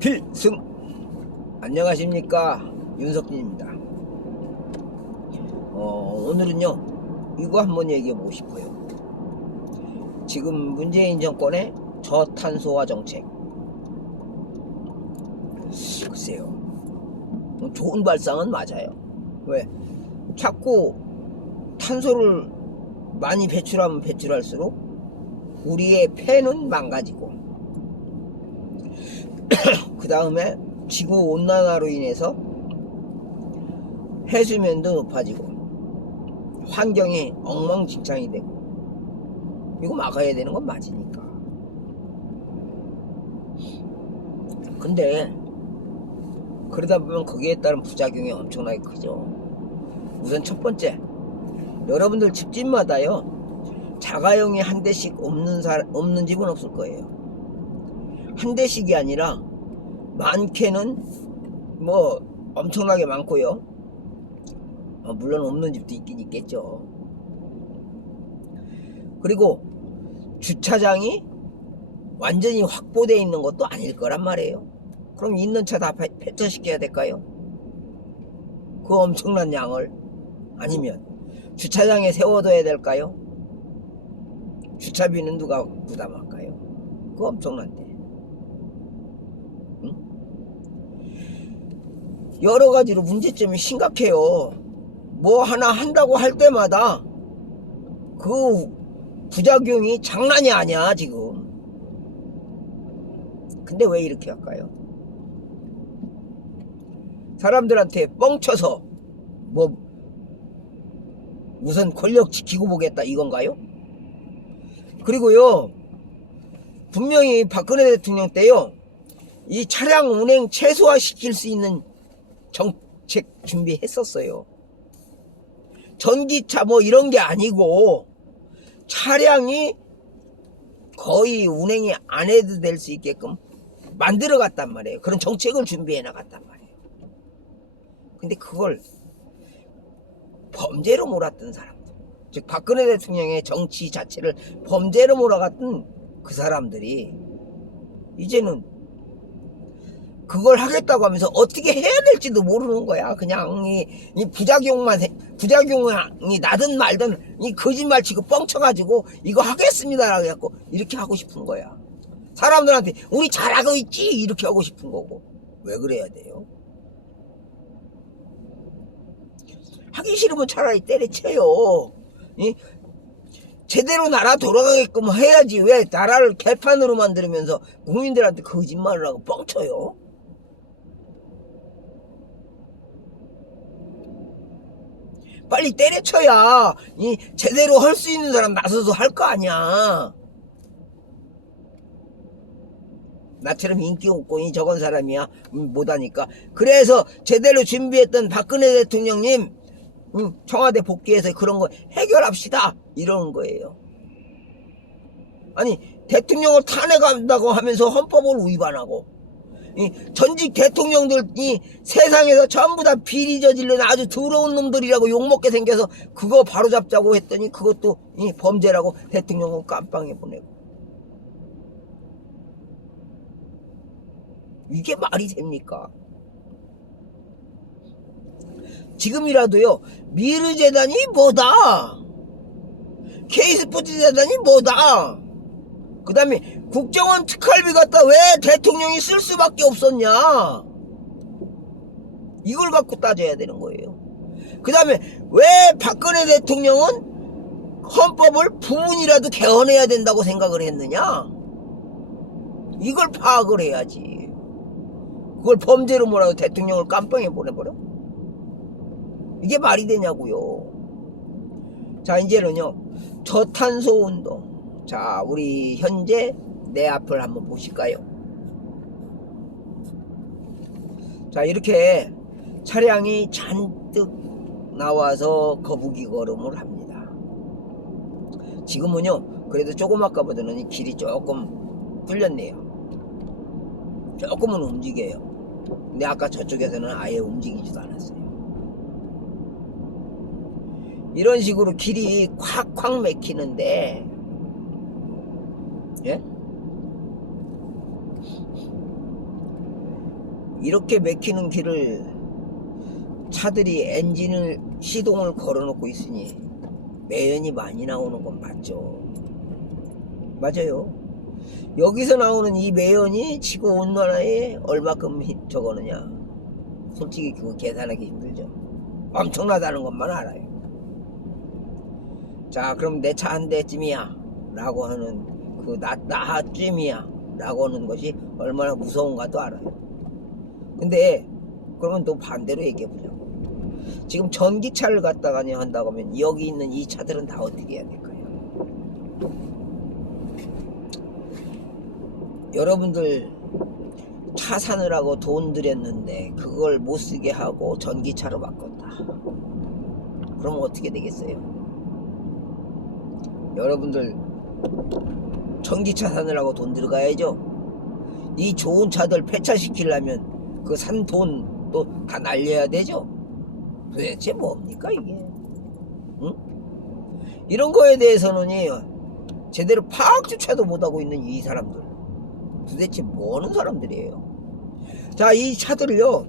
필승! 안녕하십니까, 윤석진입니다. 오늘은요 이거 한번 얘기해 보고 싶어요. 지금 문재인 정권의 저탄소화 정책, 글쎄요, 좋은 발상은 맞아요. 왜? 자꾸 탄소를 많이 배출하면 배출할수록 우리의 폐는 망가지고 그 다음에 지구온난화로 인해서 해수면도 높아지고 환경이 엉망진창이 되고, 이거 막아야 되는 건 맞으니까. 근데 그러다 보면 거기에 따른 부작용이 엄청나게 크죠. 우선 첫 번째, 여러분들 집집마다요 자가용이 한 대씩 없는 집은 없을 거예요. 한 대씩이 아니라 많게는 뭐 엄청나게 많고요. 물론 없는 집도 있긴 있겠죠. 그리고 주차장이 완전히 확보되어 있는 것도 아닐 거란 말이에요. 그럼 있는 차 다 폐차시켜야 될까요? 그 엄청난 양을. 아니면 주차장에 세워둬야 될까요? 주차비는 누가 부담할까요? 그거 엄청난데. 응? 여러 가지로 문제점이 심각해요. 뭐 하나 한다고 할 때마다 그 부작용이 장난이 아니야 지금. 근데 왜 이렇게 할까요? 사람들한테 뻥쳐서 뭐 우선 권력 지키고 보겠다 이건가요? 그리고요, 분명히 박근혜 대통령 때요 이 차량 운행 최소화 시킬 수 있는 정책 준비했었어요. 전기차 뭐 이런 게 아니고 차량이 거의 운행이 안 해도 될 수 있게끔 만들어 갔단 말이에요. 그런 정책을 준비해 나갔단 말이에요. 근데 그걸 범죄로 몰았던 사람들, 즉 박근혜 대통령의 정치 자체를 범죄로 몰아갔던 그 사람들이 이제는 그걸 하겠다고 하면서 어떻게 해야 될지도 모르는 거야. 그냥 이 부작용이 나든 말든 이 거짓말 치고 뻥쳐가지고 이거 하겠습니다라고 해갖고 이렇게 하고 싶은 거야. 사람들한테 우리 잘하고 있지 이렇게 하고 싶은 거고. 왜 그래야 돼요? 하기 싫으면 차라리 때려쳐요. 제대로 나라 돌아가게끔 해야지. 왜 나라를 개판으로 만들면서 국민들한테 거짓말을 하고 뻥쳐요? 빨리 때려쳐야 제대로 할 수 있는 사람 나서서 할 거 아니야. 나처럼 인기 없고 적은 사람이야 못하니까. 그래서 제대로 준비했던 박근혜 대통령님 청와대 복귀해서 그런 거 해결합시다 이러는 거예요. 아니, 대통령을 탄핵한다고 하면서 헌법을 위반하고, 전직 대통령들이 세상에서 전부 다 비리 저지른 아주 더러운 놈들이라고 욕먹게 생겨서 그거 바로잡자고 했더니 그것도 범죄라고 대통령은 깜빵에 보내고. 이게 말이 됩니까? 지금이라도요, 미르재단이 뭐다, K스포츠재단이 뭐다, 그 다음에 국정원 특활비 갖다 왜 대통령이 쓸 수밖에 없었냐, 이걸 갖고 따져야 되는 거예요. 그 다음에 왜 박근혜 대통령은 헌법을 부분이라도 개헌해야 된다고 생각을 했느냐, 이걸 파악을 해야지. 그걸 범죄로 몰아도 대통령을 깜빵에 보내버려? 이게 말이 되냐고요. 자, 이제는요 저탄소 운동. 자, 우리 현재 내 앞을 한번 보실까요? 자, 이렇게 차량이 잔뜩 나와서 거북이 걸음을 합니다. 지금은요 그래도 조금 아까보다는 이 길이 조금 뚫렸네요. 조금은 움직여요. 근데 아까 저쪽에서는 아예 움직이지도 않았어요. 이런 식으로 길이 콱콱 막히는데, 예? 이렇게 막히는 길을 차들이 엔진을 시동을 걸어놓고 있으니 매연이 많이 나오는 건 맞죠. 맞아요. 여기서 나오는 이 매연이 지구 온난화에 얼마큼 저거느냐, 솔직히 그거 계산하기 힘들죠. 엄청나다는 것만 알아요. 자, 그럼 내 차 한 대쯤이야 라고 하는 그 나쯤이야 라고 하는 것이 얼마나 무서운가도 알아요. 근데 그러면 또 반대로 얘기해보자고. 지금 전기차를 갖다가 한다고 하면 여기 있는 이 차들은 다 어떻게 해야 될까요? 여러분들 차 사느라고 돈 들였는데 그걸 못 쓰게 하고 전기차로 바꿨다. 그럼 어떻게 되겠어요? 여러분들 전기차 사느라고 돈 들어가야죠. 이 좋은 차들 폐차시키려면 그 산 돈도 다 날려야 되죠. 도대체 뭡니까 이게? 응? 이런 거에 대해서는 제대로 파악조차도 못하고 있는 이 사람들, 도대체 뭐하는 사람들이에요? 자, 이 차들을요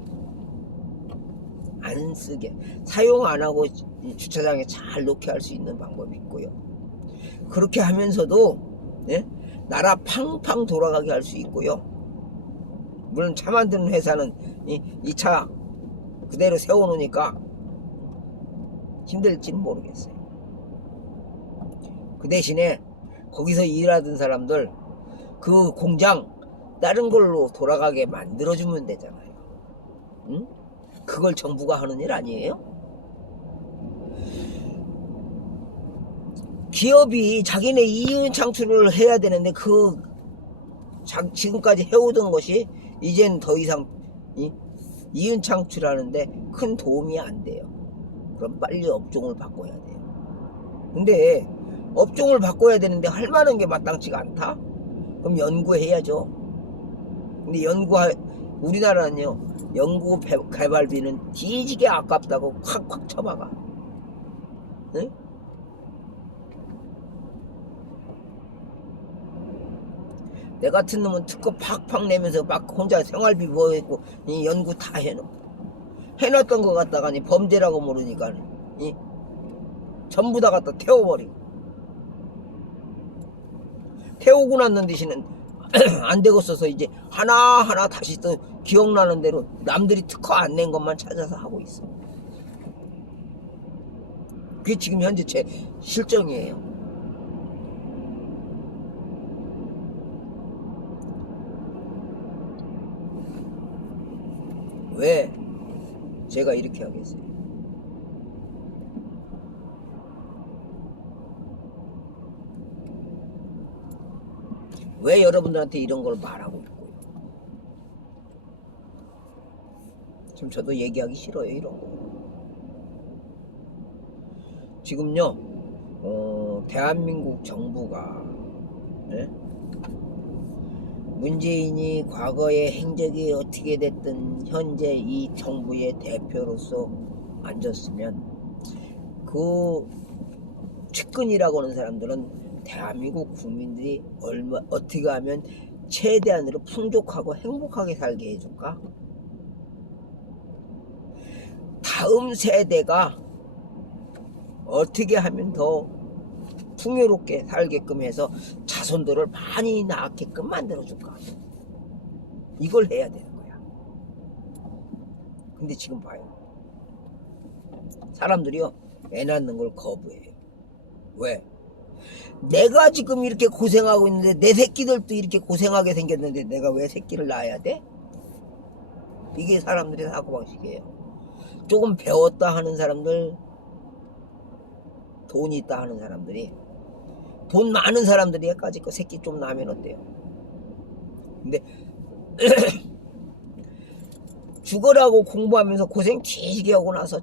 안 쓰게, 사용 안 하고 주차장에 잘 놓게 할 수 있는 방법이 있고요. 그렇게 하면서도 나라 팡팡 돌아가게 할 수 있고요. 물론 차 만드는 회사는 이 차 그대로 세워놓으니까 힘들지는 모르겠어요. 그 대신에 거기서 일하던 사람들 그 공장 다른 걸로 돌아가게 만들어주면 되잖아요. 응? 그걸 정부가 하는 일 아니에요? 기업이 자기네 이윤 창출을 해야 되는데 지금까지 해오던 것이 이젠 더 이상 이윤 창출하는데 큰 도움이 안 돼요. 그럼 빨리 업종을 바꿔야 돼요. 근데 업종을 바꿔야 되는데 할 만한 게 마땅치가 않다? 그럼 연구해야죠. 근데 우리나라는요, 연구 개발비는 뒤지게 아깝다고 콱콱 쳐박아. 응? 내 같은 놈은 특허 팍팍 내면서 막 혼자 생활비 모아있고 연구 다 해놨던 거 갖다가 범죄라고 모르니까 전부 다 갖다 태워버리고, 태우고 났는 대신은 안 되겠어서 이제 하나하나 다시 또 기억나는 대로 남들이 특허 안 낸 것만 찾아서 하고 있어. 그게 지금 현재 제 실정이에요. 왜 제가 이렇게 하겠어요? 왜 여러분들한테 이런 걸 말하고 있고요? 지금 저도 얘기하기 싫어요, 이런 거. 지금요, 대한민국 정부가 문재인이 과거의 행적이 어떻게 됐든 현재 이 정부의 대표로서 앉았으면 그 측근이라고 하는 사람들은 대한민국 국민들이 어떻게 하면 최대한으로 풍족하고 행복하게 살게 해줄까? 다음 세대가 어떻게 하면 더 풍요롭게 살게끔 해서 자손들을 많이 낳게끔 만들어줄까? 이걸 해야 되는 거야. 근데 지금 봐요. 사람들이요, 애 낳는 걸 거부해요. 왜? 내가 지금 이렇게 고생하고 있는데 내 새끼들도 이렇게 고생하게 생겼는데 내가 왜 새끼를 낳아야 돼? 이게 사람들의 사고방식이에요. 조금 배웠다 하는 사람들, 돈이 있다 하는 사람들이, 돈 많은 사람들이 까짓 거 새끼 좀 낳으면 어때요? 근데 죽으라고 공부하면서 고생 뒤지게 하고 나서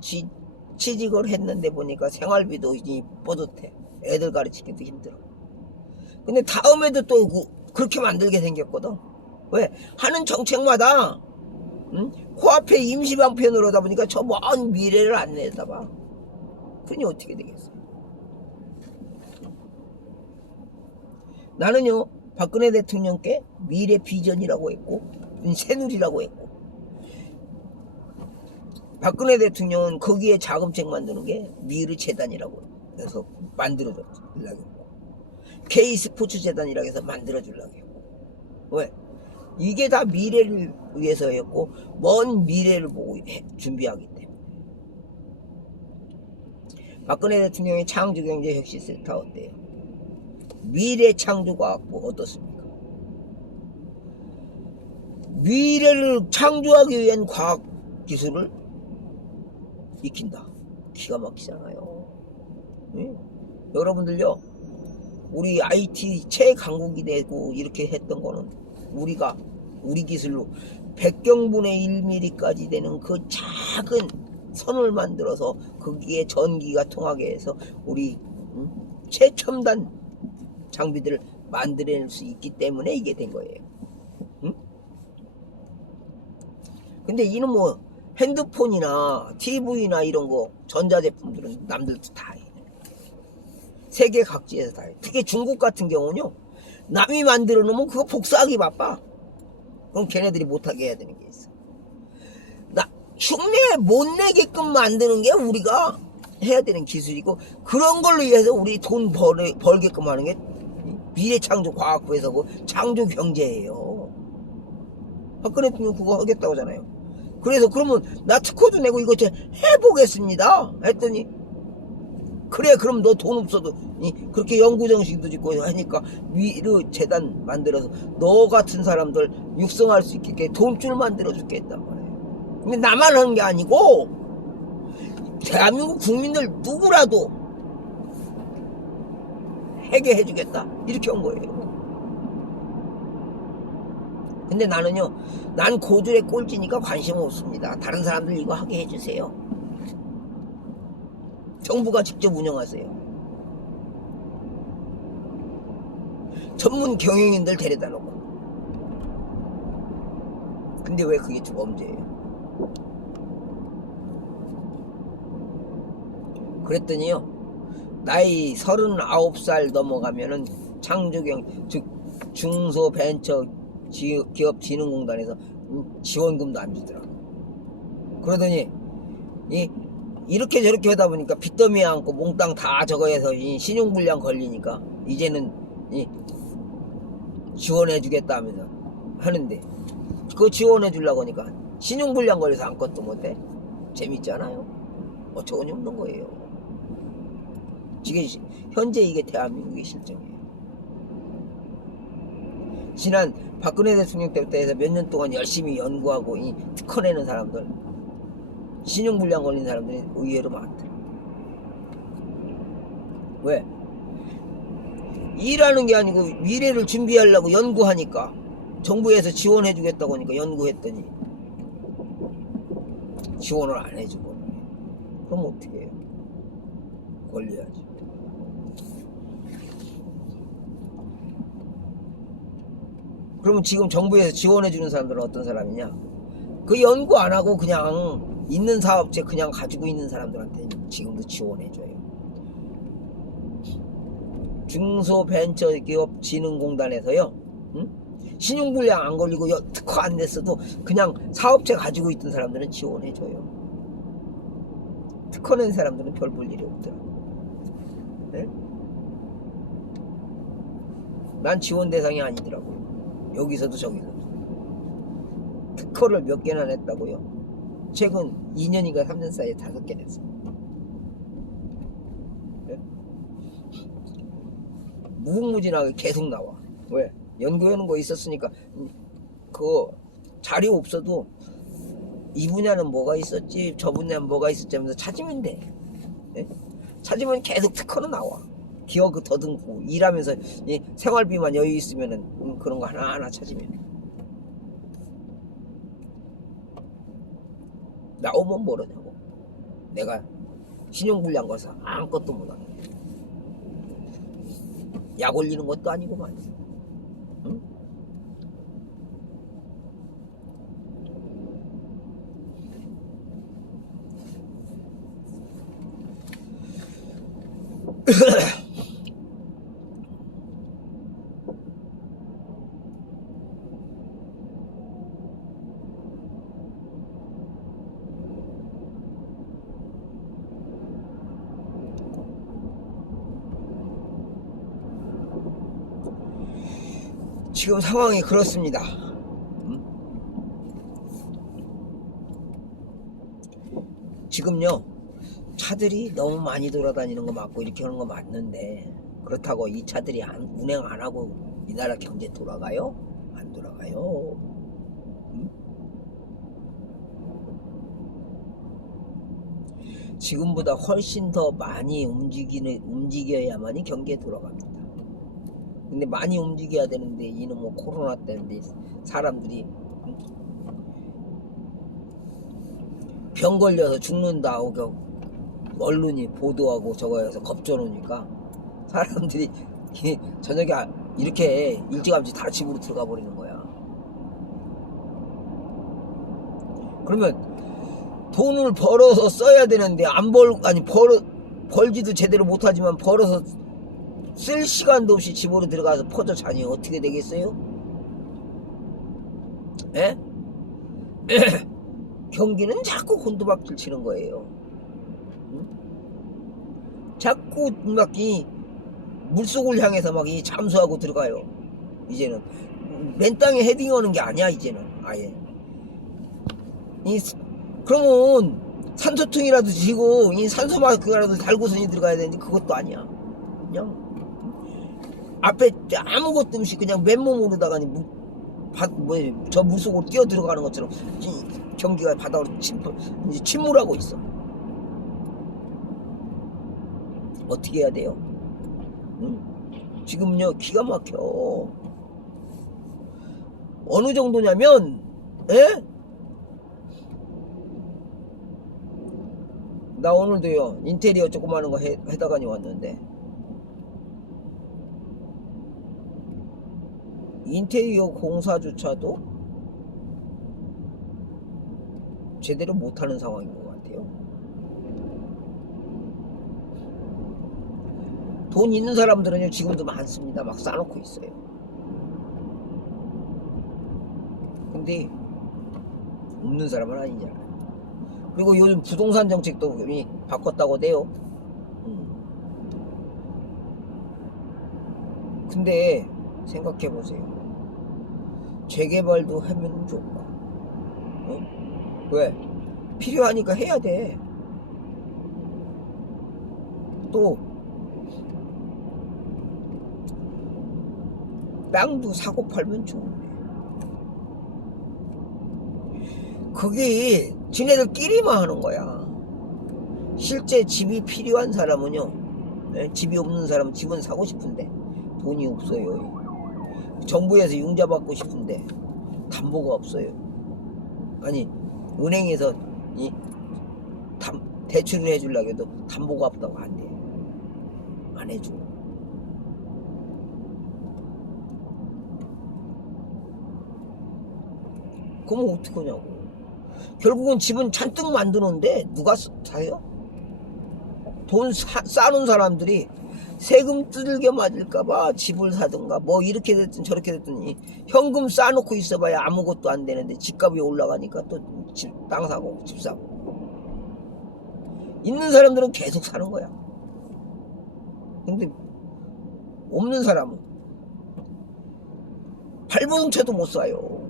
취직을 했는데 보니까 생활비도 뿌듯해. 애들 가르치기도 힘들어. 근데 다음에도 또 그렇게 만들게 생겼거든. 왜? 하는 정책마다 코앞에 임시방편으로 하다 보니까 저 먼 미래를 안 내다봐. 그러니 어떻게 되겠어? 나는요, 박근혜 대통령께 미래 비전이라고 했고 새누리라고 했고, 박근혜 대통령은 거기에 자금책 만드는 게 미르 재단이라고 해서 만들어주려고 했고, K 스포츠 재단이라고 해서 만들어주려고 했고. 왜? 이게 다 미래를 위해서였고, 먼 미래를 보고 준비하기 때문에. 박근혜 대통령의 창조경제혁신센터 어때요? 미래창조과학부 어떻습니까? 미래를 창조하기 위한 과학기술을 익힌다. 기가 막히잖아요. 응? 여러분들요, 우리 IT 최강국이 되고 이렇게 했던 거는 우리 기술로 100경분의 1mm까지 되는 그 작은 선을 만들어서 거기에 전기가 통하게 해서 우리 최첨단 장비들을 만들어낼 수 있기 때문에 이게 된 거예요. 응? 근데 이는 뭐 핸드폰이나 TV나 이런 거 전자제품들은 남들도 다 해. 세계 각지에서 다 해. 특히 중국 같은 경우는요, 남이 만들어 놓으면 그거 복사하기 바빠. 그럼 걔네들이 못하게 해야 되는 게 있어. 흉내 못 내게끔 만드는 게 우리가 해야 되는 기술이고, 그런 걸로 위해서 우리 돈 벌게끔 하는 게 미래창조과학부에서 그 창조경제예요. 박근혜 대통령 그거 하겠다고 하잖아요. 그래서 그러면 나 특허도 내고 이거 해보겠습니다 했더니, 그래 그럼 너 돈 없어도 그렇게 연구정신도 짓고 하니까 미르 재단 만들어서 너 같은 사람들 육성할 수 있게 돈줄 만들어 줄게 했단 말이에요. 근데 나만 하는 게 아니고 대한민국 국민들 누구라도 하게 해주겠다 이렇게 한 거예요. 근데 나는요, 난 고졸의 꼴찌니까 관심 없습니다. 다른 사람들 이거 하게 해주세요. 정부가 직접 운영하세요. 전문 경영인들 데려다 놓고. 근데 왜 그게 범죄예요? 그랬더니요, 나이 39살 넘어가면은 즉 중소벤처기업진흥공단에서 지원금도 안 주더라고. 그러더니 이렇게 저렇게 하다 보니까 빚더미 안고 몽땅 다 저거 해서 신용불량 걸리니까 이제는 지원해 주겠다 하면서 하는데, 그거 지원해 주려고 하니까 신용불량 걸려서 아무것도 못해. 재밌잖아요. 어처구니 없는 거예요. 현재 이게 대한민국의 실정이에요. 지난 박근혜 대통령 때부터 해서 몇 년 동안 열심히 연구하고 특허내는 사람들, 신용불량 걸린 사람들이 의외로 많더라. 왜? 일하는 게 아니고 미래를 준비하려고 연구하니까, 정부에서 지원해 주겠다고 하니까 연구했더니 지원을 안 해주고, 그럼 어떻게 해요? 걸려야지. 그러면 지금 정부에서 지원해 주는 사람들은 어떤 사람이냐? 그 연구 안 하고 그냥 있는 사업체 그냥 가지고 있는 사람들한테 지금도 지원해줘요. 중소벤처기업진흥공단에서요, 신용불량 안 걸리고 특허 안 냈어도 그냥 사업체 가지고 있던 사람들은 지원해줘요. 특허 낸 사람들은 별 볼 일이 없더라. 네? 난 지원 대상이 아니더라고요. 여기서도 저기서도. 특허를 몇 개나 냈다고요? 최근 2년인가 3년 사이에 5개 냈어. 네? 무궁무진하게 계속 나와. 왜? 연구하는 거 있었으니까 그 자료 없어도 이 분야는 뭐가 있었지, 저 분야는 뭐가 있었지 하면서 찾으면 돼. 네? 찾으면 계속 특허는 나와. 기억 더듬고 일하면서 생활비만 여유 있으면은 그런 거 하나하나 찾으면 나오면 모르냐고. 내가 신용불량 걸서 아무것도 못하네. 약 올리는 것도 아니고 말이야. 응? 지금 상황이 그렇습니다. 지금요 차들이 너무 많이 돌아다니는 거 맞고 이렇게 하는 거 맞는데, 그렇다고 이 차들이 운행 안 하고 이 나라 경제 돌아가요? 안 돌아가요. 지금보다 훨씬 더 많이 움직여야만이 경기에 돌아갑니다. 근데 많이 움직여야 되는데 이놈의 코로나 때문에 사람들이 병 걸려서 죽는다고 언론이 보도하고 저거에서 겁줘놓으니까 사람들이 저녁에 이렇게 일찌감치 다 집으로 들어가 버리는 거야. 그러면 돈을 벌어서 써야 되는데 벌지도 제대로 못하지만 벌어서 쓸 시간도 없이 집으로 들어가서 퍼져 자니 어떻게 되겠어요? 에? 경기는 자꾸 곤두박질 치는 거예요. 응? 자꾸 막 이 물속을 향해서 막 이 잠수하고 들어가요. 이제는 맨 땅에 헤딩하는 게 아니야. 이제는 아예 그러면 산소통이라도 지고 이 산소 마스크라도 달고선이 들어가야 되는데 그것도 아니야. 그냥 앞에 아무것도 없이 그냥 맨몸으로다가 저 물속으로 뛰어 들어가는 것처럼 경기가 바다로 이제 침몰하고 있어. 어떻게 해야 돼요? 응? 지금요 기가 막혀. 어느 정도냐면, 에? 나 오늘도요 인테리어 조그마한 거 해다가니 왔는데, 인테리어 공사조차도 제대로 못하는 상황인 것 같아요. 돈 있는 사람들은요 지금도 많습니다. 막 싸놓고 있어요. 근데 없는 사람은 아니잖아요. 그리고 요즘 부동산 정책도 이미 바꿨다고 돼요. 근데 생각해보세요. 재개발도 하면 좋고, 왜? 필요하니까 해야 돼. 또 땅도 사고 팔면 좋은데, 그게 지네들끼리만 하는 거야. 실제 집이 필요한 사람은요, 집이 없는 사람은 집은 사고 싶은데 돈이 없어요. 정부에서 융자 받고 싶은데 담보가 없어요. 아니 은행에서 대출을 해주려고 해도 담보가 없다고 안 돼. 안 해줘. 그러면 어떡하냐고. 결국은 집은 잔뜩 만드는데 누가 사요? 돈 싸는 사람들이 세금 두들겨 맞을까봐 집을 사든가 뭐 이렇게 됐든 저렇게 됐든 현금 싸놓고 있어봐야 아무것도 안 되는데 집값이 올라가니까 또 땅 사고 집 사고. 있는 사람들은 계속 사는 거야. 근데 없는 사람은 발버둥쳐도 못 사요.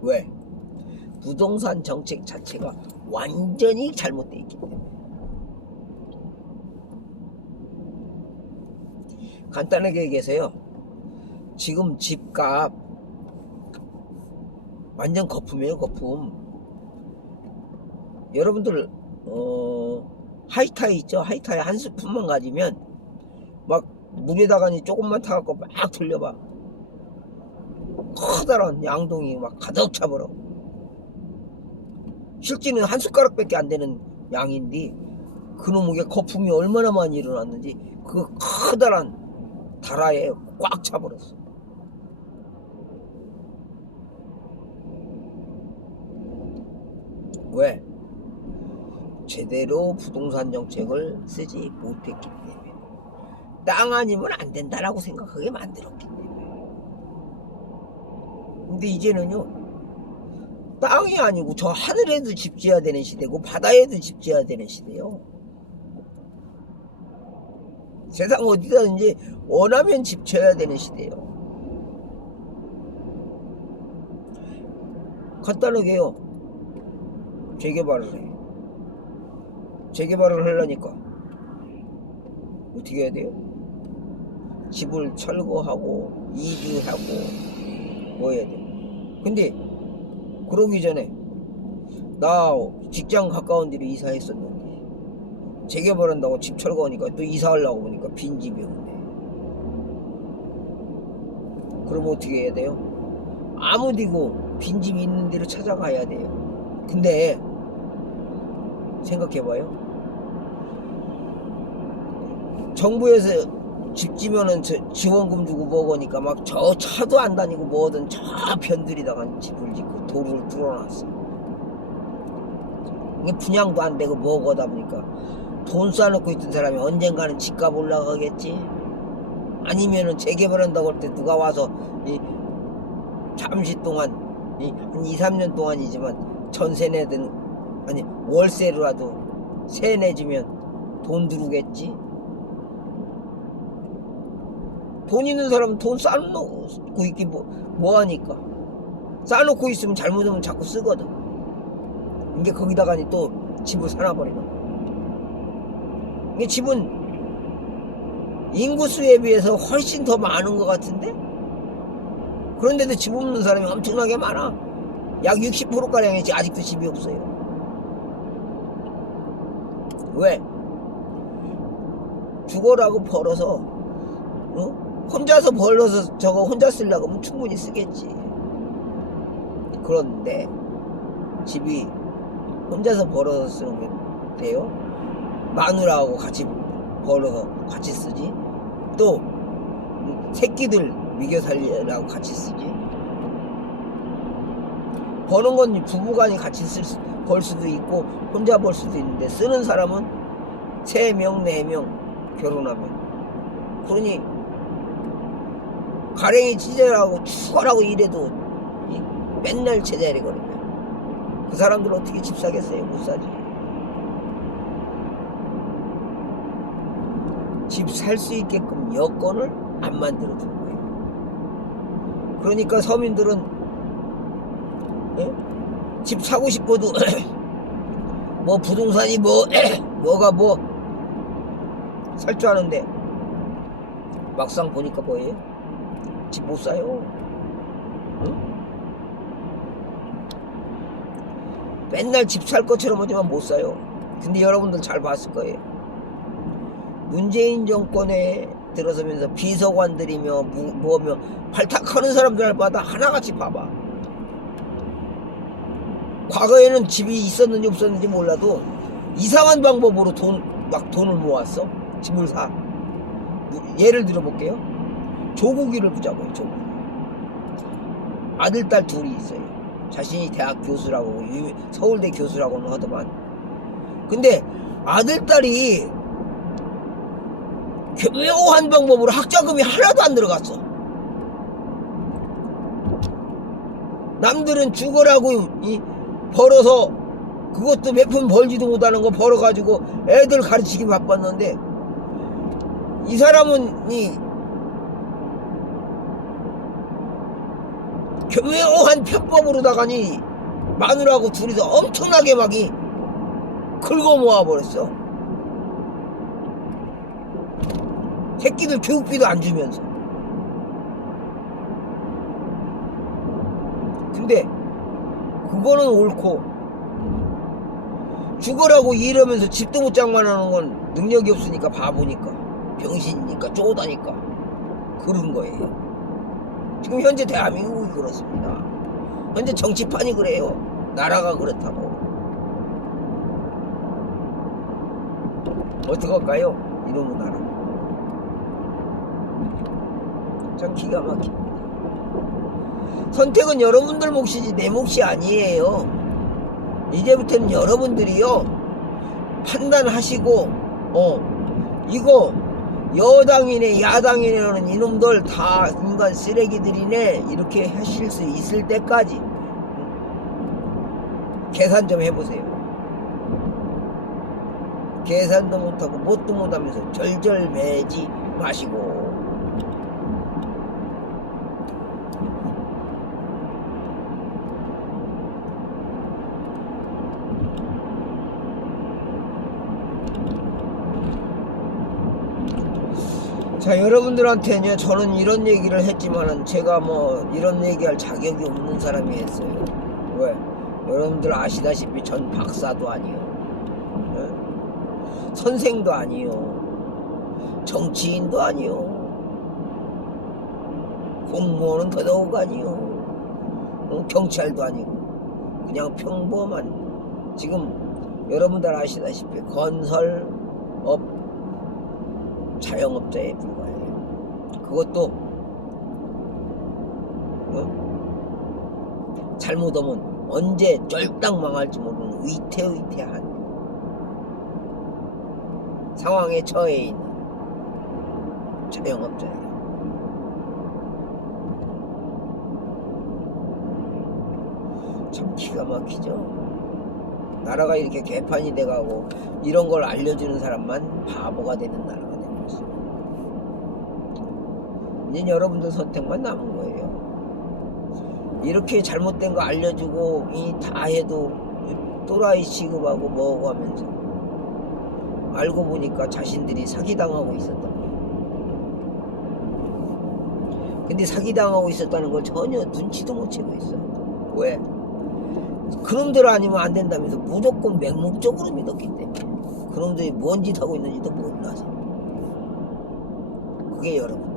왜? 부동산 정책 자체가 완전히 잘못되어 있기 때문에. 간단하게 얘기해서요, 지금 집값 완전 거품이에요. 거품. 여러분들 하이타이 있죠? 하이타이 한 스푼만 가지면 막 물에다가 조금만 타갖고 막 돌려봐. 커다란 양동이 막 가득 차버려. 실제는 한 숟가락밖에 안 되는 양인데 그놈의 거품이 얼마나 많이 일어났는지 그 커다란 다라에 꽉 차버렸어. 왜? 제대로 부동산 정책을 쓰지 못했기 때문에. 땅 아니면 안 된다라고 생각하게 만들었기 때문에. 근데 이제는요, 땅이 아니고 저 하늘에도 집 지어야 되는 시대고 바다에도 집 지어야 되는 시대요. 세상 어디다든지 원하면 집 쳐야 되는 시대예요. 간단하게요. 재개발을 해. 재개발을 하려니까 어떻게 해야 돼요? 집을 철거하고 이주하고 뭐 해야 돼? 근데 그러기 전에 나 직장 가까운 데로 이사했었는데 재개발한다고 집 철거하니까 또 이사하려고 보니까 빈집이 없네. 그럼 어떻게 해야 돼요? 아무데고 빈집이 있는 데로 찾아가야 돼요. 근데 생각해봐요. 정부에서 집 지면은 지원금 주고 먹으니까 막 저 차도 안 다니고 뭐든 저 변들이다가 집을 짓고 도로를 뚫어놨어. 이게 분양도 안 되고 뭐고다 보니까 돈 쌓아놓고 있던 사람이 언젠가는 집값 올라가겠지. 아니면은 재개발한다고 할 때 누가 와서 잠시 동안 한 2, 3년 동안이지만 전세 내든 아니 월세로라도 세 내주면 돈 들어오겠지. 돈 있는 사람은 돈 쌓아놓고 있기 뭐하니까. 쌓아놓고 있으면 잘못하면 자꾸 쓰거든. 이게 거기다가니 또 집을 사놔버리는 거야. 이게 집은 인구수에 비해서 훨씬 더 많은 것 같은데? 그런데도 집 없는 사람이 엄청나게 많아. 약 60%가량이 아직도 집이 없어요. 왜? 죽어라고 벌어서 혼자서 벌어서 저거 혼자 쓰려고 하면 충분히 쓰겠지. 그런데 집이 혼자서 벌어서 쓰는 게 돼요? 마누라하고 같이 벌어서 같이 쓰지. 또 새끼들 먹여 살리라고 같이 쓰지. 버는 건 부부간이 같이 벌 수도 있고 혼자 벌 수도 있는데 쓰는 사람은 3명, 4명 결혼하면. 그러니 가랭이 찢어라고 추가라고 일해도 맨날 제자리거든요. 그 사람들 어떻게 집 사겠어요? 못 사지. 집 살 수 있게끔 여건을 안 만들어 준 거예요. 그러니까 서민들은 집 사고 싶어도 뭐 부동산이 뭐가 살 줄 아는데 막상 보니까 뭐예요? 집 못 사요. 응? 맨날 집 살 것처럼 하지만 못 사요. 근데 여러분들 잘 봤을 거예요. 문재인 정권에 들어서면서 비서관들이며 뭐며 발탁하는 사람들마다 하나같이 봐봐. 과거에는 집이 있었는지 없었는지 몰라도 이상한 방법으로 돈을 모았어. 집을 사. 예를 들어볼게요. 조국이를 보자고요. 조국. 아들, 딸 둘이 있어요. 자신이 대학 교수라고 서울대 교수라고는 하더만. 근데 아들, 딸이 교묘한 방법으로 학자금이 하나도 안 들어갔어. 남들은 죽으라고 벌어서 그것도 몇 푼 벌지도 못하는 거 벌어가지고 애들 가르치기 바빴는데 이 사람은 교묘한 편법으로다가니 마누라하고 둘이서 엄청나게 긁어 모아버렸어. 새끼들 교육비도 안 주면서. 근데 그거는 옳고 죽으라고 일하면서 집도 못 장만하는 건 능력이 없으니까 바보니까 병신이니까 쪼다니까 그런 거예요. 지금 현재 대한민국이 그렇습니다. 현재 정치판이 그래요. 나라가 그렇다고. 어떡할까요? 이놈의 나라. 참 기가 막힙니다. 선택은 여러분들 몫이지 내 몫이 아니에요. 이제부터는 여러분들이요 판단하시고 이거 여당이네 야당이네라는 이놈들 다 인간 쓰레기들이네 이렇게 하실 수 있을 때까지 계산 좀 해보세요. 계산도 못하고 뭣도 못하면서 절절매지 마시고. 자, 여러분들한테는 저는 이런 얘기를 했지만은 제가 뭐 이런 얘기할 자격이 없는 사람이 했어요. 왜? 여러분들 아시다시피 전 박사도 아니요, 네? 선생도 아니요, 정치인도 아니요, 공무원은 더더욱 아니요, 경찰도 아니고 그냥 평범한, 지금 여러분들 아시다시피 건설업 자영업자에 불과해요. 그것도 잘못하면 언제 쫄딱 망할지 모르는 위태위태한 상황에 처해 있는 자영업자예요. 참 기가 막히죠. 나라가 이렇게 개판이 돼가고 이런 걸 알려주는 사람만 바보가 되는 나라가 되는 거죠. 이제 여러분들 선택만 남은 거예요. 이렇게 잘못된 거 알려주고 다 해도 또라이 취급하고 뭐고 하면서 알고 보니까 자신들이 사기당하고 있었던 거예요. 근데 사기당하고 있었다는 걸 전혀 눈치도 못 채고 있어요. 왜? 그놈들 아니면 안 된다면서 무조건 맹목적으로 믿었기 때문에 그놈들이 뭔 짓 하고 있는지도 몰라서. 그게 여러분들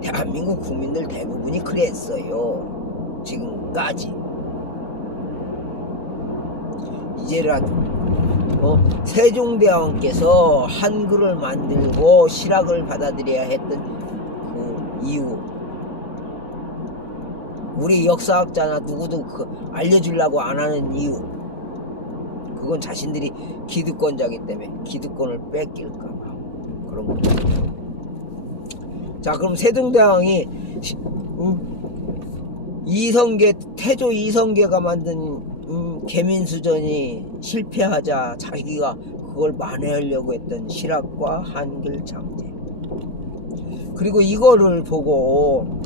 대한민국 국민들 대부분이 그랬어요. 지금까지. 이제라도 세종대왕께서 한글을 만들고 실학을 받아들여야 했던 그 이유, 우리 역사학자나 누구도 알려주려고 안 하는 이유, 그건 자신들이 기득권자이기 때문에 기득권을 뺏길까봐 그런 겁니다. 자, 그럼 세종대왕이 태조 이성계가 만든 계민수전이 실패하자 자기가 그걸 만회하려고 했던 실학과 한글 장제, 그리고 이거를 보고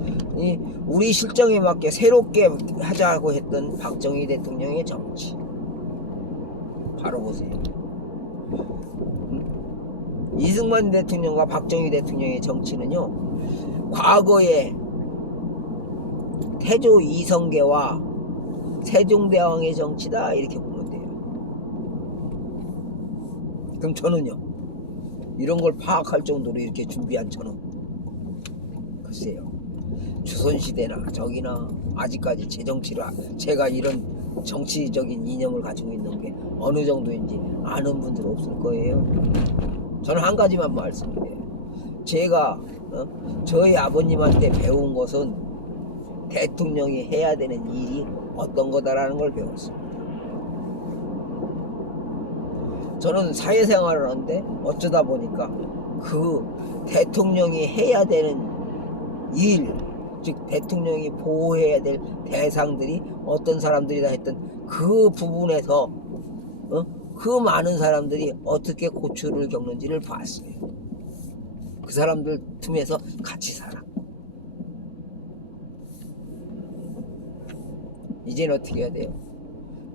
우리 실정에 맞게 새롭게 하자고 했던 박정희 대통령의 정치, 바로 보세요. 이승만 대통령과 박정희 대통령의 정치는요, 과거에 태조 이성계와 세종대왕의 정치다, 이렇게 보면 돼요. 그럼 저는요, 이런 걸 파악할 정도로 이렇게 준비한 저는 글쎄요, 조선시대나 저기나 아직까지 제 정치를, 제가 이런 정치적인 이념을 가지고 있는 게 어느 정도인지 아는 분들 없을 거예요. 저는 한 가지만 말씀드려요. 제가 저희 아버님한테 배운 것은 대통령이 해야 되는 일이 어떤 거다라는 걸 배웠습니다. 저는 사회생활을 하는데 어쩌다 보니까 그 대통령이 해야 되는 일, 즉 대통령이 보호해야 될 대상들이 어떤 사람들이다 했던 그 부분에서 그 많은 사람들이 어떻게 고초를 겪는지를 봤어요. 그 사람들 틈에서 같이 살았고, 이제는 어떻게 해야 돼요?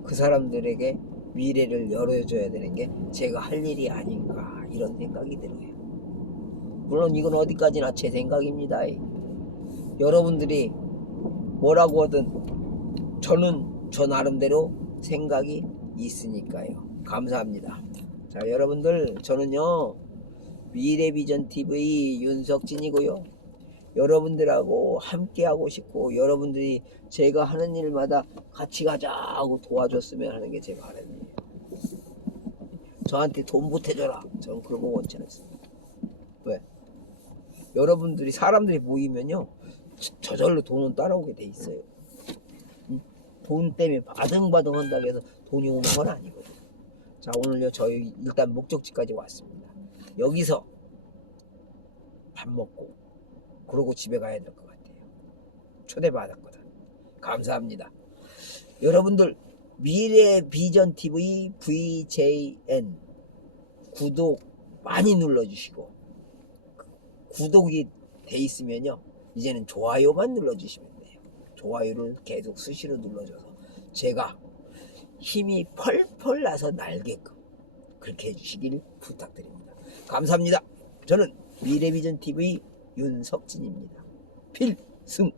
그 사람들에게 미래를 열어줘야 되는 게 제가 할 일이 아닌가, 이런 생각이 들어요. 물론 이건 어디까지나 제 생각입니다. 여러분들이 뭐라고 하든 저는 저 나름대로 생각이 있으니까요. 감사합니다. 자, 여러분들, 저는요 미래비전TV 윤석진이고요, 여러분들하고 함께 하고 싶고 여러분들이 제가 하는 일마다 같이 가자 하고 도와줬으면 하는 게 제가 하는 일이에요. 저한테 돈 보태줘라, 저는 그런 거 원치 않습니다. 왜? 여러분들이, 사람들이 모이면요 저절로 돈은 따라오게 돼 있어요. 돈 때문에 바등바등 한다고 해서 돈이 오는 건 아니거든요. 자, 오늘요 저희 일단 목적지까지 왔습니다. 여기서 밥 먹고 그러고 집에 가야 될 것 같아요. 초대받았거든. 감사합니다. 여러분들, 미래비전TV VJN 구독 많이 눌러주시고, 구독이 돼 있으면요 이제는 좋아요만 눌러주시면 돼요. 좋아요를 계속 수시로 눌러줘서 제가 힘이 펄펄 나서 날게끔 그렇게 해주시길 부탁드립니다. 감사합니다. 저는 미래비전TV 윤석진입니다. 필승.